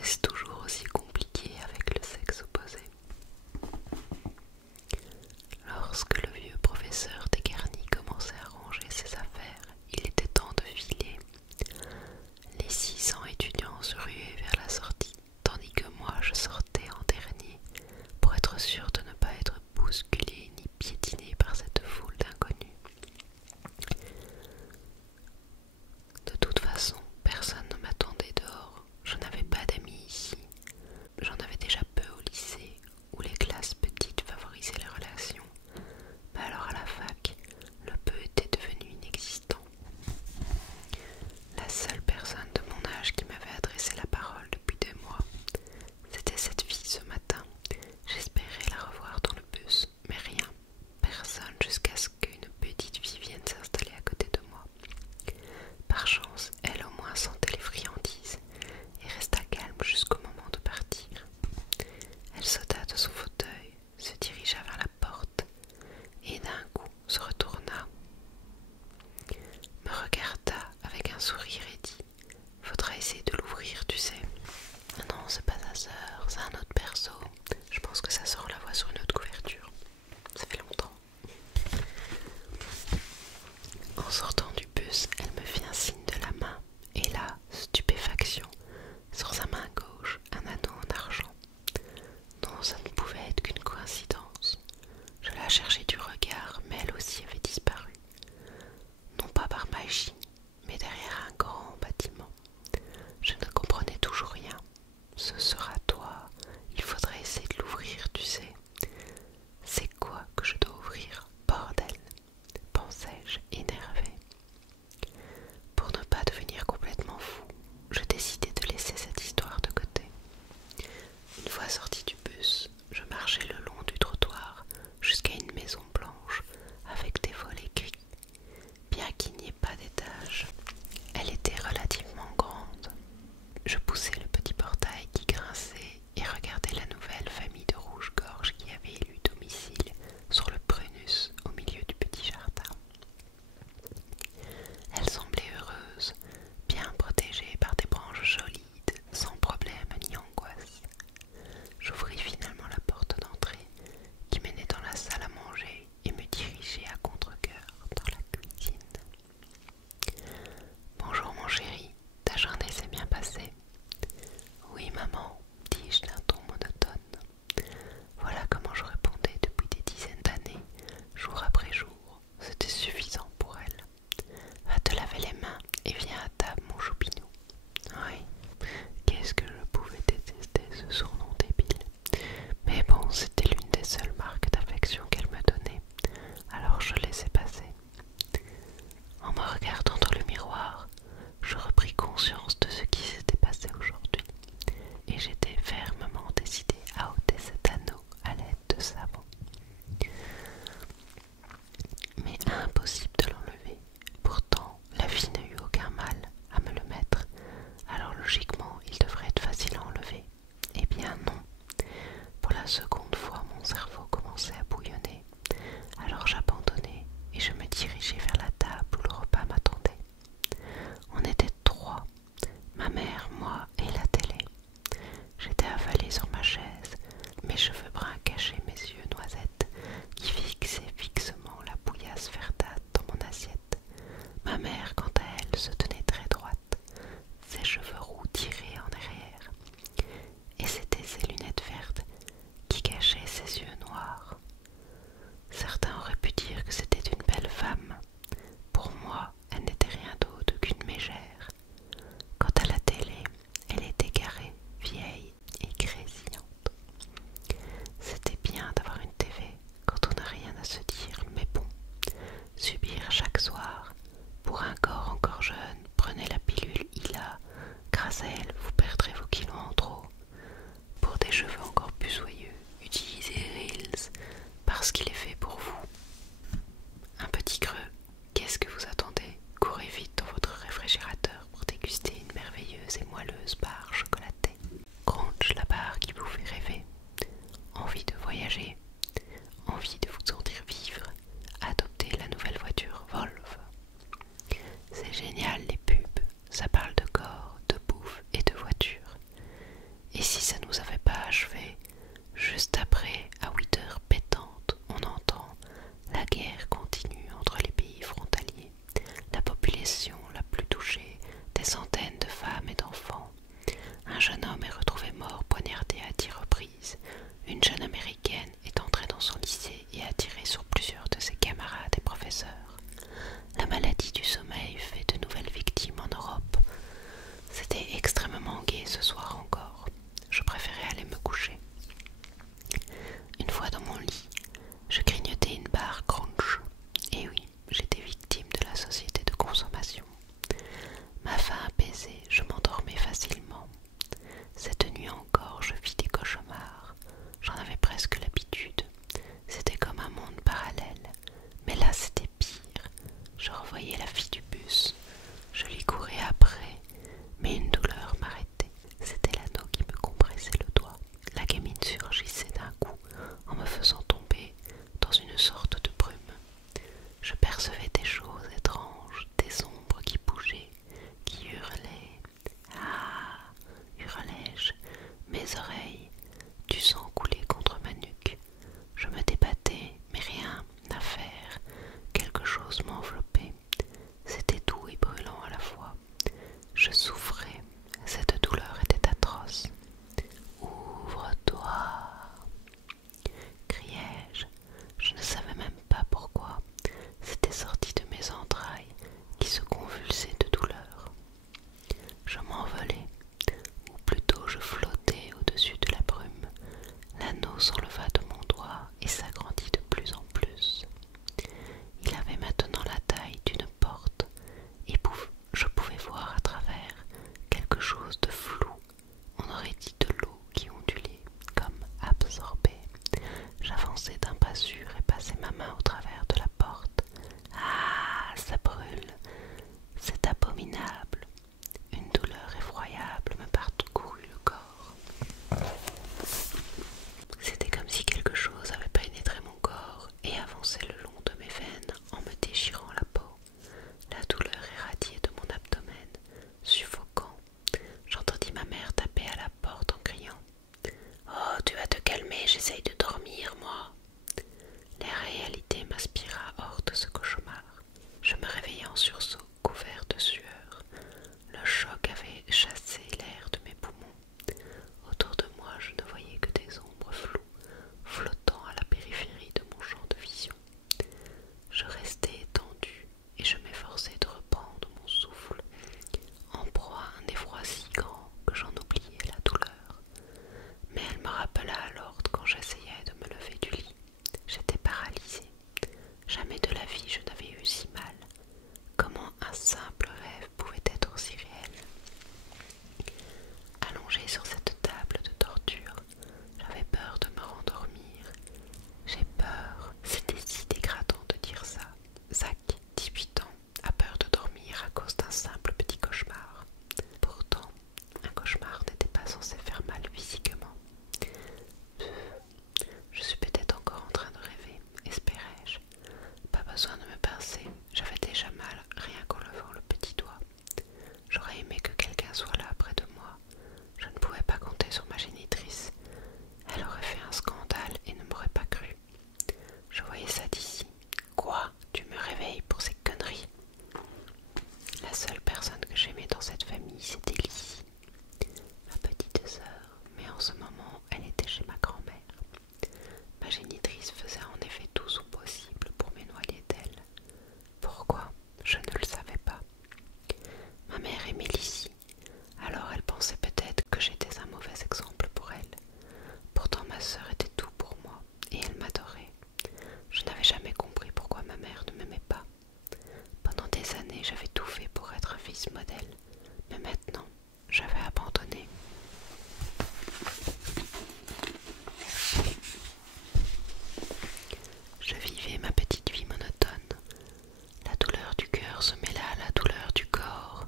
est-ce toujours aussi compliqué avec le sexe opposé? Lorsque le vieux professeur dégarni commençait à ranger ses affaires, il était temps de filer. Les 600 étudiants se ruaient vers la sortie, tandis que moi je sortais en dernier pour être sûr de ne pas être bousculé ni piétiné par cette foule d'inconnus. De toute façon, personne ne m'attendait dehors. Je n'avais pas d'amis ici. J'en avais déjà peu au lycée, où les classes petites favorisaient les relations. Mais alors à la fac, le peu était devenu inexistant. La seule personne de mon âge qui m'avait adressé la parole depuis 2 mois, c'était cette fille ce matin. J'espérais la revoir dans le bus, mais rien, personne jusqu'à ce qu'une petite fille vienne s'installer à côté de moi. Par chance, elle au moins sentait les friandises et resta calme jusqu'au moment de partir. Elle sauta de son fauteuil, se dirigea vers la porte et d'un coup se retourna, me regarda avec un sourire et dit: faudra essayer de l'ouvrir, tu sais. Non, c'est pas sa sœur, c'est un autre perso. Je pense que sa sœur, on la voit sur une autre couverture. Ça fait longtemps. En sortant du bus, elle me fit un signe de la main, et là, stupéfaction, sur sa main gauche, un anneau en argent. Non, ça ne pouvait être qu'une coïncidence. Je la cherchai du regard, mais elle aussi avait disparu. Non pas par magie, mais derrière un grand bâtiment. Je ne comprenais toujours rien. Ce sera toi, il faudrait essayer de l'ouvrir, tu sais. C'est quoi que je dois ouvrir, bordel, pensai-je, énervé. Pour ne pas devenir complètement fou, je décidai de laisser cette histoire de côté. Une fois sorti du bus, je marchai le long du trottoir jusqu'à une maison blanche avec des volets gris. Bien qu'il n'y ait pas d'étage, elle était relativement grande. Je poussai le petit portail qui grinçait et regardai la nouvelle famille de rouge-gorge qui avait élu domicile sur le prunus au milieu du petit jardin. Elle semblait heureuse, bien protégée par des branches solides, sans problème ni angoisse. J'ouvris finalement la porte d'entrée qui menait dans la salle à manger et me dirigeai à contre-cœur dans la cuisine. Bonjour mon chéri, ta journée s'est bien passée? Oui maman, dis-je d'un ton monotone. Voilà comment je répondais depuis des dizaines d'années, jour après jour. C'était suffisant pour elle. Va te laver les mains et viens à table mon choupinou. Oui, qu'est-ce que je pouvais détester ce surnom débile. Mais bon, c'était l'une des seules marques d'affection qu'elle me donnait, alors je laissais passer. En me regardant dans le miroir, je repris conscience de ce qui s'était passé aujourd'hui, et j'étais fermement décidée à ôter cet anneau à l'aide de savon. Mais impossible de l'enlever. Pourtant, la fille n'a eu aucun mal à me le mettre, alors logiquement, il devrait être facile à enlever. Eh bien non. Pour la seconde fois, mon cerveau commençait à bouillonner, alors j'abandonnai et je me dirigeai vers la table où le repas m'attendait. On était 3, ma mère, moi et la télé. J'étais avalée sur ma chaise, mes cheveux bruns cachaient mes yeux noisettes qui fixaient fixement la bouillasse verdâtre dans mon assiette. Ma mère, quant à elle, se tenait très droite, ses cheveux roux tirés en arrière, et c'étaient ses lunettes vertes qui cachaient ses yeux noirs. Certains auraient pu dire que c'était une belle femme. Pour moi, elle n'était rien d'autre qu'une mégère. Quant à la télé, elle était carrée, vieille et grésillante. C'était bien d'avoir une TV quand on n'a rien à se dire, mais bon, subir chaque soir, pour un corps encore jeune, prenez la pilule ILA, grâce à elle vous perdrez vos kilos en trop. Pour des cheveux encore plus soyeux, utilisez Reels, parce qu'il est fait pour vous. Un petit creux, qu'est-ce que vous attendez? Courez vite dans votre réfrigérateur pour déguster une merveilleuse et moelleuse barre chocolatée. Crunch, la barre qui vous fait rêver. Envie de voyager, envie de vous sentir vivre, adoptez la nouvelle voiture Volvo. C'est génial les pubs, ça parle de corps, de bouffe et de voiture. sûr et passer ma main au travers de la porte. Ah, ça brûle, c'est abominable. Une douleur effroyable me parcourut le corps. C'était comme si quelque chose avait pénétré mon corps et avancé le long de mes veines en me déchirant la peau. La douleur irradiait de mon abdomen, suffocant. J'entendis ma mère taper à la porte en criant « Oh, tu vas te calmer, j'essaye de dormir, moi !» La réalité m'aspira hors de ce cauchemar. Je me réveillai en sursaut, couvert de sueur. Le choc avait chassé l'air de mes poumons. Autour de moi, je ne voyais que des ombres floues, flottant à la périphérie de mon champ de vision. Je restai étendu et je m'efforçai de reprendre mon souffle, en proie à un effroi si grand que j'en oubliai la douleur. Mais elle me rappela à l'ordre quand j'essayais de me lever du lit. J'étais paralysée. Jamais de la vie je n'avais eu si mal. Comment un simple rêve pouvait être aussi réel? Allongée sur cette table de torture, j'avais peur de me rendormir. J'ai peur, c'était si dégradant de dire ça. Zach, 18 ans, a peur de dormir à cause d'un simple petit cauchemar. Pourtant, un cauchemar n'était pas censé faire mal physiquement. Je suis peut-être encore en train de rêver, espérais-je. Pas besoin de me pincer, j'avais déjà mal rien qu'en levant le petit doigt. J'aurais aimé que quelqu'un soit là près de moi. Je ne pouvais pas compter sur ma génitrice. Elle aurait fait un scandale et ne m'aurait pas cru. Je voyais ça d'ici. Quoi? Tu me réveilles pour ces conneries? La seule personne que j'aimais dans cette famille, c'était Lizzie, ma petite sœur, mais en ce moment, elle était chez ma grand-mère. Ma génitrice faisait en effet tout son possible pour m'éloigner d'elle. Pourquoi? Je ne le savais pas. Ma mère aimait Lizzie, alors elle pensait peut-être que j'étais un mauvais exemple pour elle. Pourtant ma sœur était tout pour moi, et elle m'adorait. Je n'avais jamais compris pourquoi ma mère ne m'aimait pas. Pendant des années, j'avais tout fait pour être un fils modèle, mais maintenant, j'avais abandonné. Je vivais ma petite vie monotone. La douleur du cœur se mêla à la douleur du corps.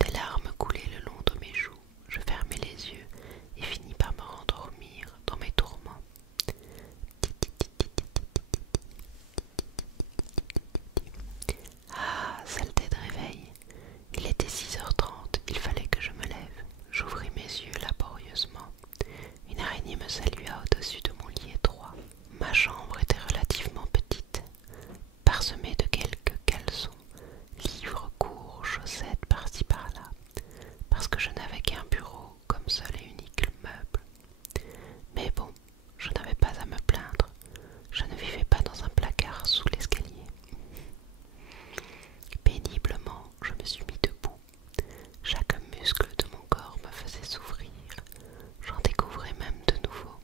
Des larmes coulaient le long de mes joues. Je fermai les yeux et finis par me rendormir dans mes tourments. Ah, saleté de réveil. Il était 6h30, il fallait que je me lève. J'ouvris mes yeux laborieusement. Une araignée me salua au-dessus de mon lit étroit. Ma chambre était relativement petite, parsemée de quelques caleçons, livres courts, chaussettes par-ci par-là, parce que je n'avais qu'un bureau comme seul et unique meuble. Mais bon, je n'avais pas à me plaindre. Je ne vivais pas dans un placard sous l'escalier. Péniblement, je me suis mis debout. Chaque muscle de mon corps me faisait souffrir. J'en découvrais même de nouveaux.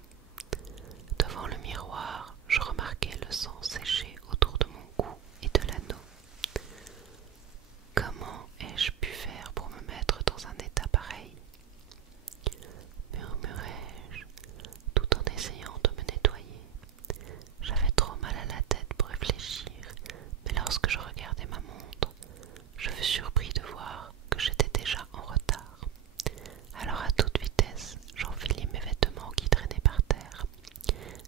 Devant le miroir, je remarquais le sang séché autour de mon cou et de l'anneau. Comment ai-je pu faire pour me mettre dans un état pareil? Murmurai-je, tout en essayant de me nettoyer. J'avais trop mal à la tête pour réfléchir, mais lorsque je regardai ma montre, je fus surpris de voir que j'étais déjà en retard. Alors à toute vitesse, j'enfilai mes vêtements qui traînaient par terre.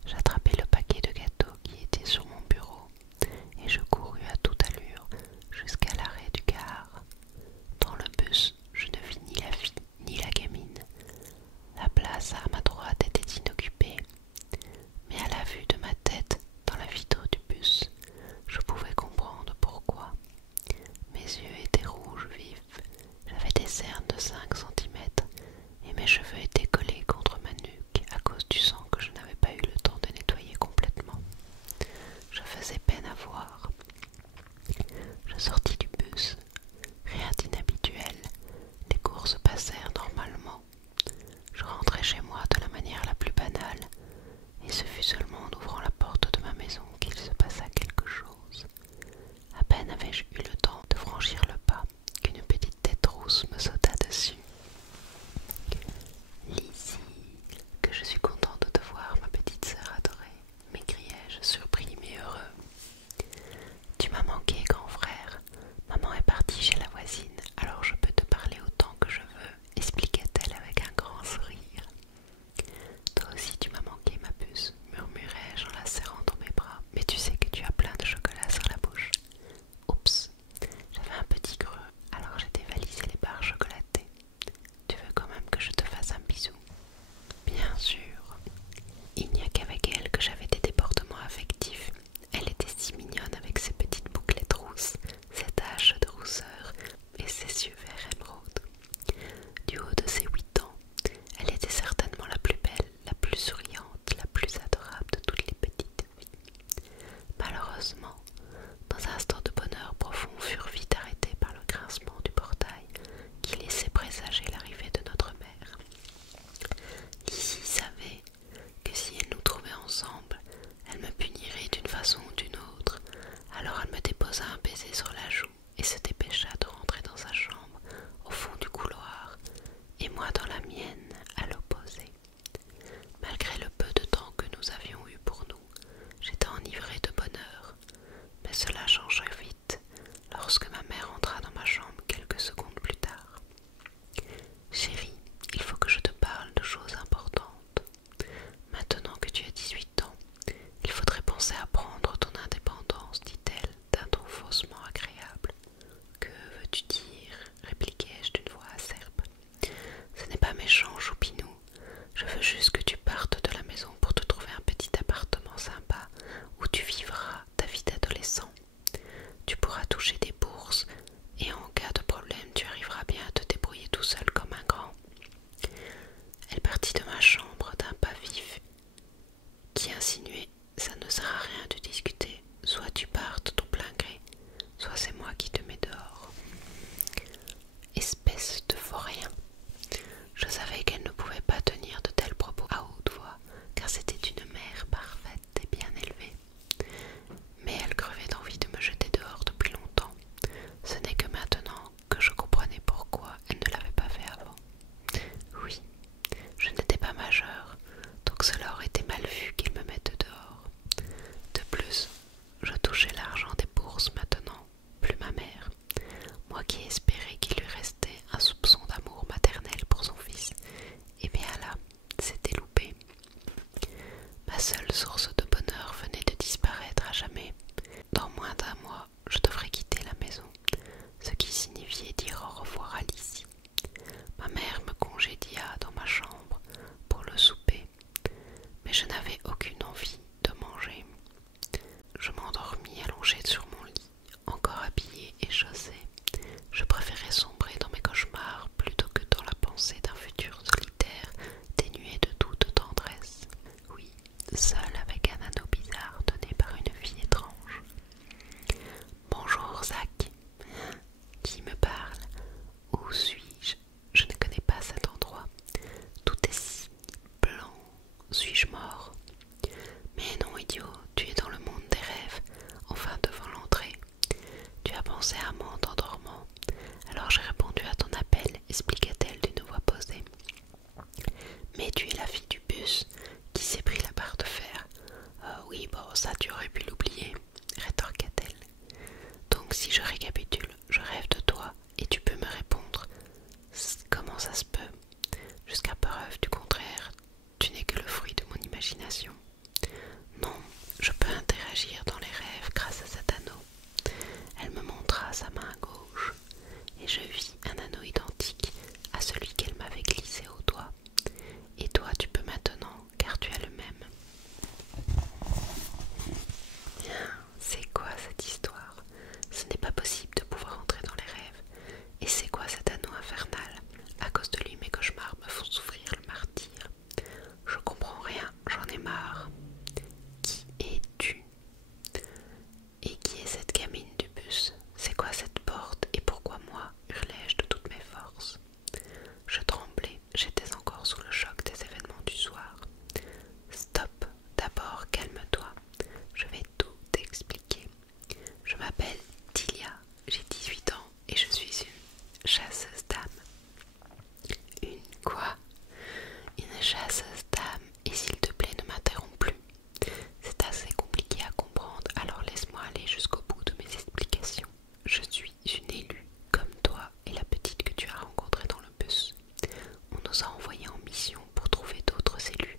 J'attrapai le paquet de gâteaux qui était sur mon bureau et je courus à toute allure jusqu'à l'arrêt du car. Dans le bus, je ne vis ni la fille ni la gamine. La place à ma droite était inoccupée, mais à la vue de ma tête dans la vitre du bus, je pouvais comprendre pourquoi. Mes yeux étaient rouges vifs, j'avais des cernes de 5 centimètres et mes cheveux étaient collés contre ma nuque à cause du sang que je n'avais pas eu le temps de nettoyer complètement. Je faisais peine à voir. Je sortis du bus. Rien d'inhabituel. Les courses passèrent normalement. Je rentrai chez moi de la manière la plus banale, et ce fut seulement en ouvrant la porte de ma maison qu'il se passa quelque chose. À peine avais-je eu le temps de franchir le pas qu'une petite tête rousse me sauta dessus. « Lizzie, que je suis contente de te voir, ma petite sœur adorée !» m'écriai-je surpris seule source de bonheur venait de disparaître à jamais. Dans moins d'un mois, je devrais quitter la maison, ce qui signifiait dire au revoir à Lizzie. Ma mère me congédia dans ma chambre pour le souper, mais je n'avais aucune envie de manger. Je m'endormis allongée sur mon lit, encore habillée et chaussée. Je préférais sombrer dans mes cauchemars plutôt que dans la pensée d'un futur solitaire dénué de toute tendresse. Oui, seul avec un anneau bizarre donné par une fille étrange. Bonjour Zach. Qui me parle? Où suis-je? Je ne connais pas cet endroit. Tout est si blanc. Suis-je mort? Mais non, idiot, tu es dans le monde des rêves, enfin devant l'entrée. Tu as pensé à moi en t'endormant. Alors j'ai répondu à ton appel, expliqua-t-elle d'une voix posée. Mais tu es la fille du bus qui s'est pris la barre de fer. Oui, bon, ça tu aurais pu l'oublier, rétorqua-t-elle. Donc si je récapitule, je rêve de toi et tu peux me répondre. Comment ça se peut? Jusqu'à preuve du contraire, tu n'es que le fruit de mon imagination. Non, je peux interagir dans les rêves grâce à cet anneau. Elle me montra sa main gauche et je vis un anneau identique à celui qu'elle m'avait glissé au doigt. Et toi tu peux maintenant car tu as le même. C'est quoi cette histoire? Ce n'est pas possible de pouvoir entrer dans les rêves. Et c'est quoi cet anneau infernal? À cause de lui mes cauchemars me font souffrir le martyre. Je comprends rien, j'en ai marre. Qui es-tu? Et qui est cette gamine du bus? C'est quoi cette porte et pourquoi moi? Hurlai-je de toutes mes forces. Je tremblais, j'étais encore sous le choc des événements du soir. Stop, d'abord calme-toi, je vais tout t'expliquer. Je m'appelle Tilia, j'ai 18 ans et je suis une chasseuse d'âmes. Une quoi? Une chasseuse d'âmes, et s'il te plaît ne m'interromps plus. C'est assez compliqué à comprendre, alors laisse-moi aller jusqu'au bout de mes explications. Je suis une élue, comme toi et la petite que tu as rencontrée dans le bus. On nous a envoyés en mission pour trouver d'autres élus.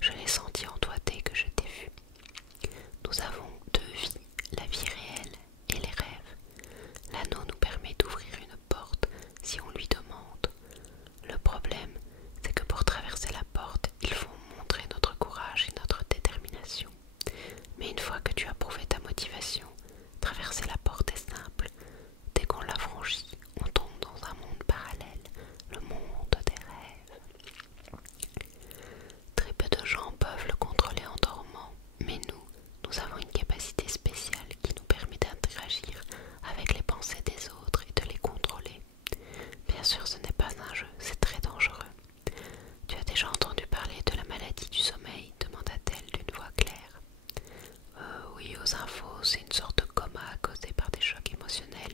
Je l'ai senti en toi dès que je t'ai vu. Nous avons deux vies, la vie réelle et les rêves. L'anneau nous permet d'ouvrir une porte si on lui demande. Le problème, c'est que pour traverser la porte, il faut montrer notre courage et notre détermination. Mais une fois que tu as prouvé ta motivation, traverser la porte est simple. Dès qu'on l'a franchie, on tombe dans un monde parallèle, le monde des rêves. Très peu de gens peuvent le contrôler en dormant, mais nous avons une capacité spéciale qui nous permet d'interagir avec les pensées des autres et de les contrôler. Bien sûr, ce n'est pas un jeu, c'est très dangereux. Tu as déjà entendu parler de la maladie du sommeil? Demanda-t-elle d'une voix claire. Oui, aux infos, c'est une sorte de coma causé par des chocs émotionnels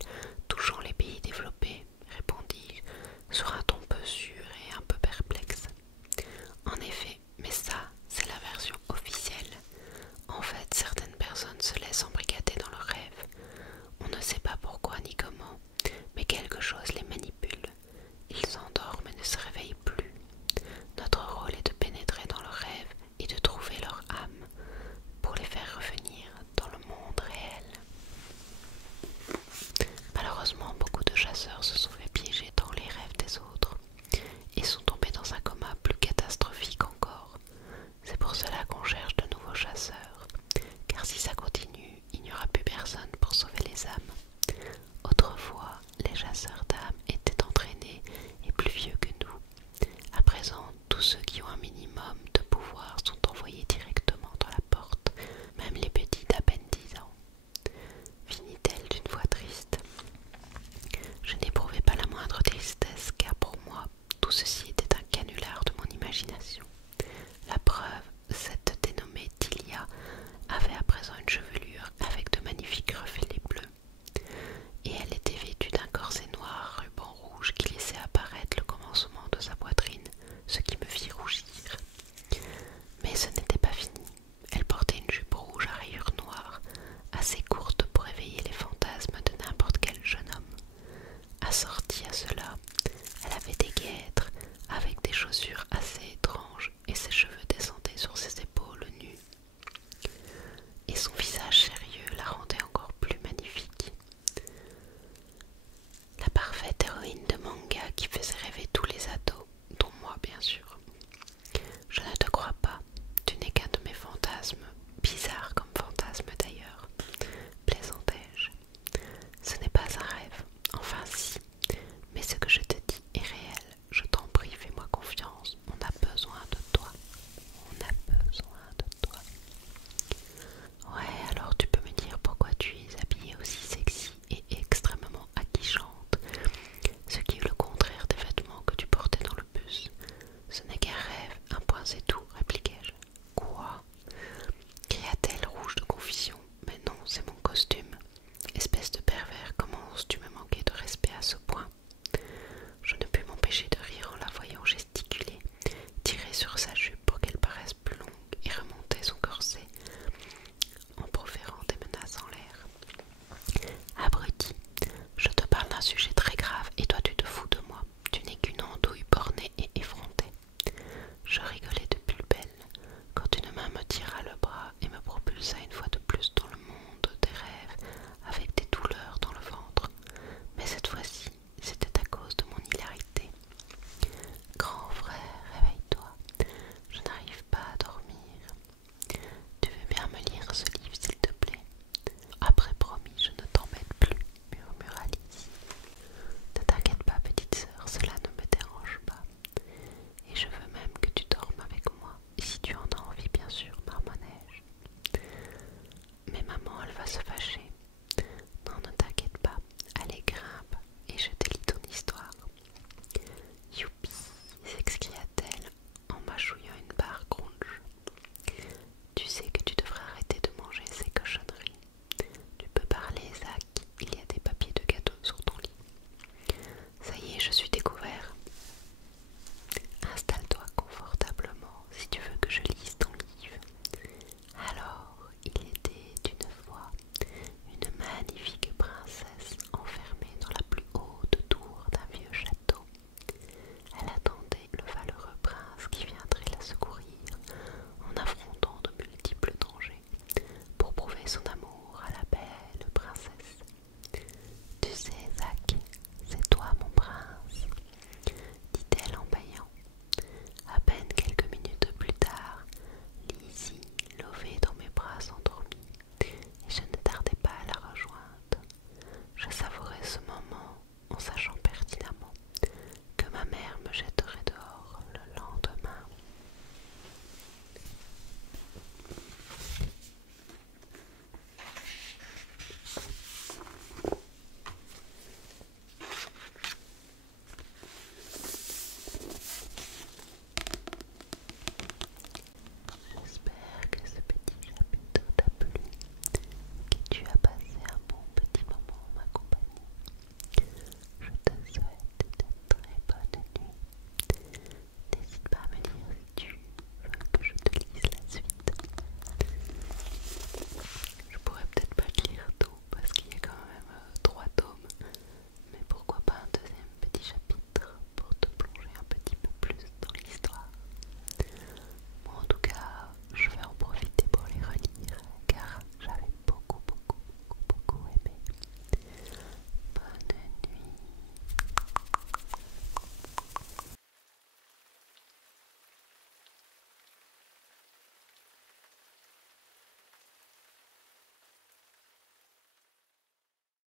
touchant les pays développés, répondis-je, sur un ton peu sûr et un peu perplexe. En effet, mais ça, c'est la version officielle. En fait, certaines personnes se laissent embrigader dans leurs rêves. On ne sait pas pourquoi ni comment, mais quelque chose les manipule. Ils s'endorment et ne se réveillent plus. Notre rôle est de pénétrer dans leurs rêves et de trouver leur âme pour les faire revenir dans le monde réel. Malheureusement, beaucoup de chasseurs se sont fait piéger dans les rêves des autres et sont tombés dans un coma plus catastrophique encore. C'est pour cela qu'on cherche de nouveaux chasseurs, car si ça continue, il n'y aura plus personne pour sauver les âmes. Autrefois, les chasseurs d'âmes étaient entraînés et plus vieux que nous. À présent, tous ceux qui ont un minimum de pouvoir sont envoyés directement dans la porte, même les petits d'à peine 10 ans. Finit-elle d'une voix triste. Je n'éprouvais pas la moindre tristesse, car pour moi, tout ceci était un canular de mon imagination. La preuve, cette dénommée Tilia avait à présent une chevelure avec de magnifiques reflets bleus, et elle était vêtue d'un corset noir ruban rouge qui laissait apparaître le commencement de sa poitrine, ce qui me fit rougir. Mais ce n'était pas fini. Elle portait une jupe rouge à rayures noires, assez courte pour éveiller les fantasmes de n'importe quel jeune homme. Assortie à cela, elle avait des guêtres avec des chaussures assez étranges c'est tout, répliquai-je. Quoi? Cria-t-elle rouge de confusion. Mais non, c'est mon costume. Espèce de pervers, comment oses-tu me manquer de respect à ce point? Je ne pus m'empêcher de rire en la voyant gesticuler, tirer sur sa jupe pour qu'elle paraisse plus longue et remonter son corset en proférant des menaces en l'air. Abruti, je te parle d'un sujet très grave et toi tu te fous de moi. Tu n'es qu'une andouille bornée et effrontée. Je rigolai